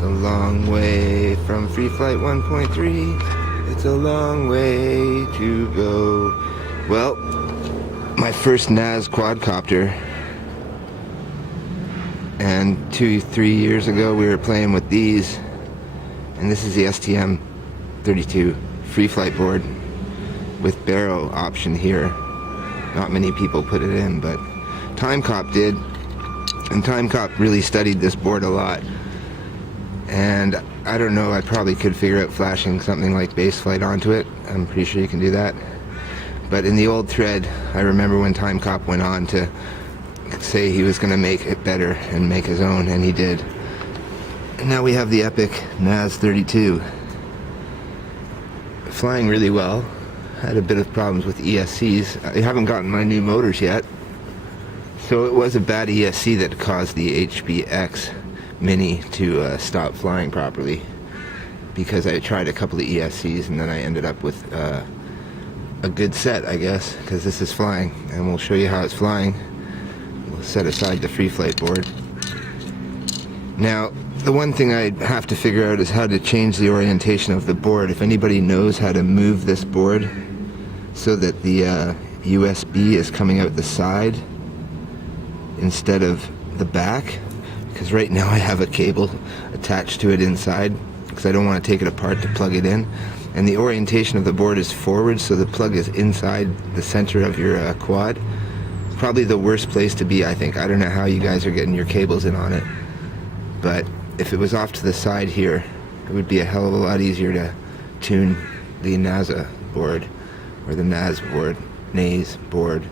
It's a long way from free flight 1.3. It's a long way to go. Well, my first Naze quadcopter. And 2-3 years ago we were playing with these. And this is the STM32 free flight board with barrel option here. Not many people put it in, but Timecop did. And Timecop really studied this board a lot. And I don't know, I probably could figure out flashing something like base flight onto it. I'm pretty sure you can do that. But in the old thread, I remember when Timecop went on to say he was going to make it better and make his own, and he did. And now we have the epic Naze32. Flying really well. Had a bit of problems with ESCs. I haven't gotten my new motors yet. So it was a bad ESC that caused the HBX Mini to stop flying properly, because I tried a couple of ESCs and then I ended up with a good set, I guess, because this is flying, and we'll show you how it's flying. We'll set aside the free flight board. Now, the one thing I have to figure out is how to change the orientation of the board. If anybody knows how to move this board so that the USB is coming out the side instead of the back, because right now I have a cable attached to it inside because I don't want to take it apart to plug it in, and the orientation of the board is forward, so the plug is inside the center of your quad. Probably the worst place to be, I think. I don't know how you guys are getting your cables in on it, but if it was off to the side here, it would be a hell of a lot easier to tune the NASA board, or the Naze board,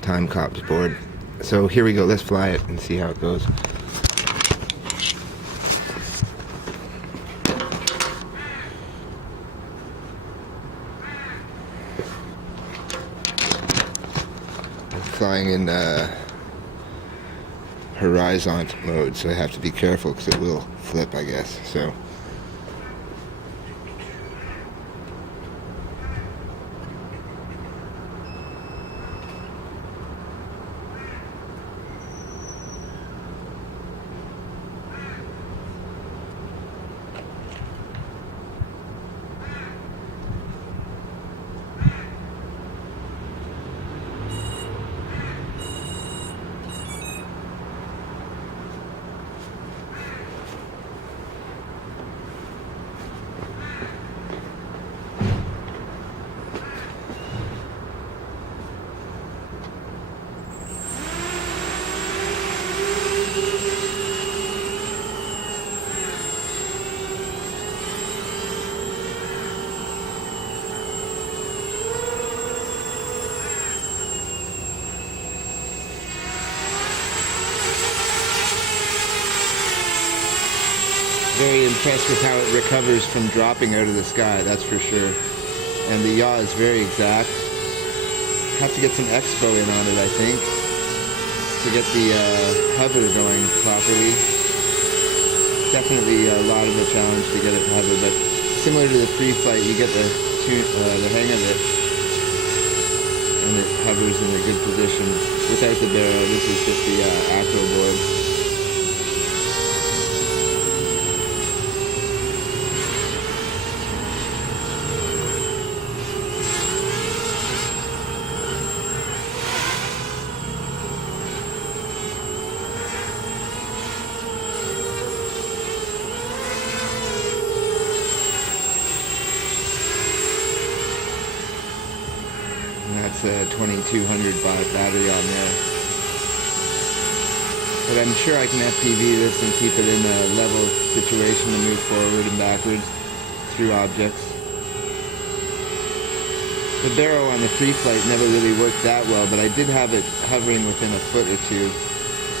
Timecop's board. So here we go, let's fly it and see how it goes. I'm flying in horizon mode, so I have to be careful because it will flip, I guess. So very impressed with how it recovers from dropping out of the sky, that's for sure. And the yaw is very exact. Have to get some expo in on it, I think, to get the hover going properly. Definitely a lot of a challenge to get it to hover, but similar to the free flight, you get the hang of it, and it hovers in a good position without the barrel. This is just the acro board. That's a 2200 watt battery on there. But I'm sure I can FPV this and keep it in a level situation to move forward and backwards through objects. The barrel on the free flight never really worked that well, but I did have it hovering within a foot or two.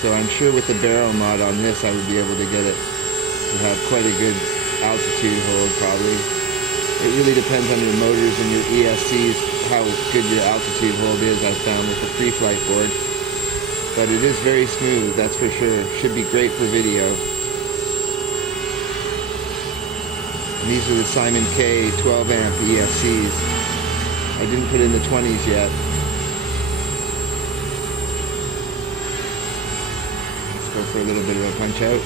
So I'm sure with the barrel mod on this I would be able to get it to have quite a good altitude hold probably. It really depends on your motors and your ESCs, how good your altitude hold is, I found with the free flight board. But it is very smooth, that's for sure. Should be great for video. And these are the Simon K 12 amp ESCs. I didn't put in the 20s yet. Let's go for a little bit of a punch out.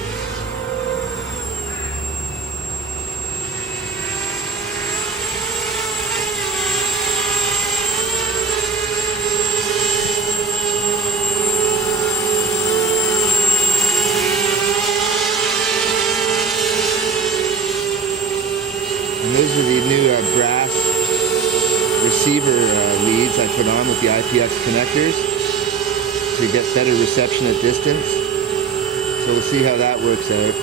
are the new brass receiver leads I put on with the IPX connectors to get better reception at distance. So we'll see how that works out.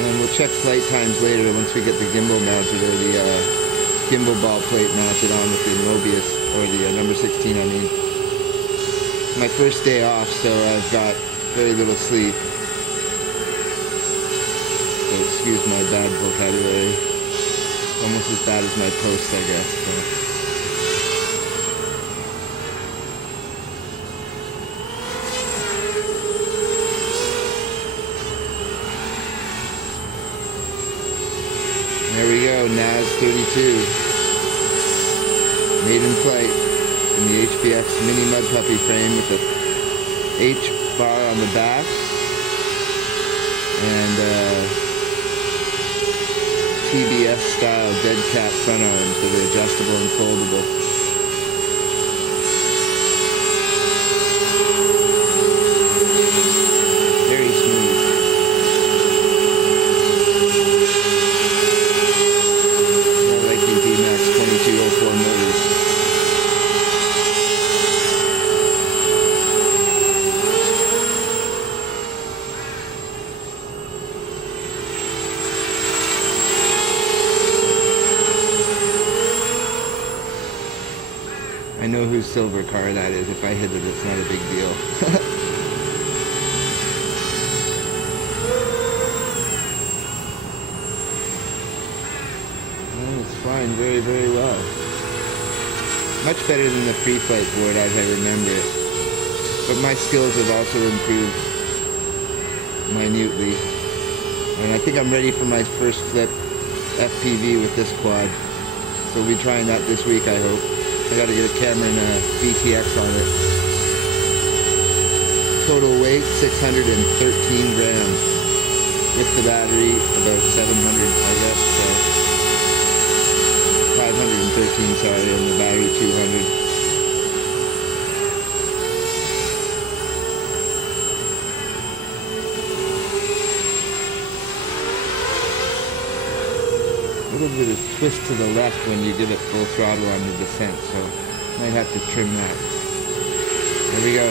And we'll check flight times later once we get the gimbal mounted, or the gimbal ball plate mounted on with the Mobius, or the number 16 I mean. My first day off, so I've got very little sleep. So excuse my bad vocabulary. Almost as bad as my posts, I guess. So. There we go, Naze32. Maiden flight in the HBX mini mud puppy frame with the H bar on the back and TBS style dead cat front arms that are adjustable and foldable. Very smooth. I like these Emax 2204 motors. I know whose silver car that is. If I hit it, it's not a big deal. Well, it's flying very, very well. Much better than the pre-flight board as I remember it. But my skills have also improved minutely. And I think I'm ready for my first flip FPV with this quad. So we'll be trying that this week, I hope. I gotta get a camera and a VTX on it. Total weight, 613 grams. With the battery, about 700, I guess, so. 513, sorry, and the battery 200. A little bit of twist to the left when you give it full throttle on the descent, so might have to trim that. There we go.